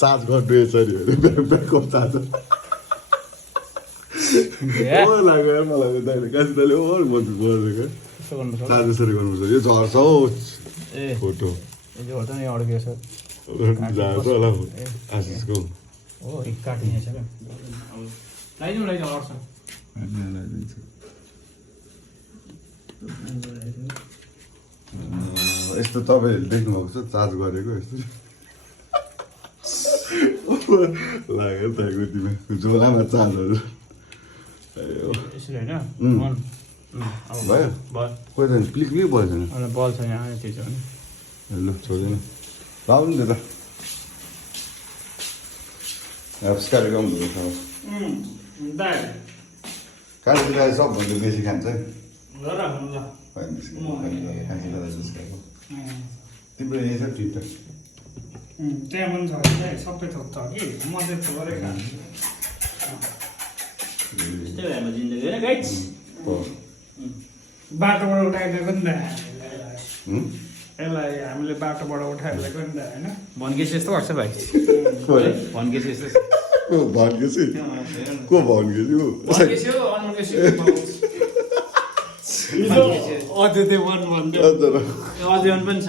charge गर्नु यसरी backup charge लाग्यो मलाई दाइले काशी दाइले ओभर मन परेको चार्ज यसरी गर्नुपर्छ यो झर्छ हौ फोटो झर्छ नि अड्केछ झर्छ होला आशिषको हो काटिने छ क्या लगाइदिउँ लगाइदिउँ अड्छ यस्तो तपाईँहरूले देख्नुभएको छ चार्ज गरेको यस्तो लाग्यो तपाईँको तिमी झोलामा चार्जहरू यसरी होइन भयो कोही त क्लिक क्लिक भयो छैन अन्त बल छ यहाँ त्यो छ भने ल छोड्दैन लाउनु नि त एप्सकाले गाउनु हुन्छ कान्छी दाइ सबभन्दा बेसी खान्छ है तिम्रो यही छ ट्रिट त त्यहाँ पनि छ सबै थोक छ कि म चाहिँ थोरै खान्छु बाटोबाट उठाएर ल्याएको नि त यसलाई हामीले बाटोबाट उठाएर ल्याएको नि त होइन भन्केस यस्तो गर्छ भाइ भन्केस यस्तो भन्केसी को भन्केसी अझै त्यो वन भन्दै अझै वन पनि छ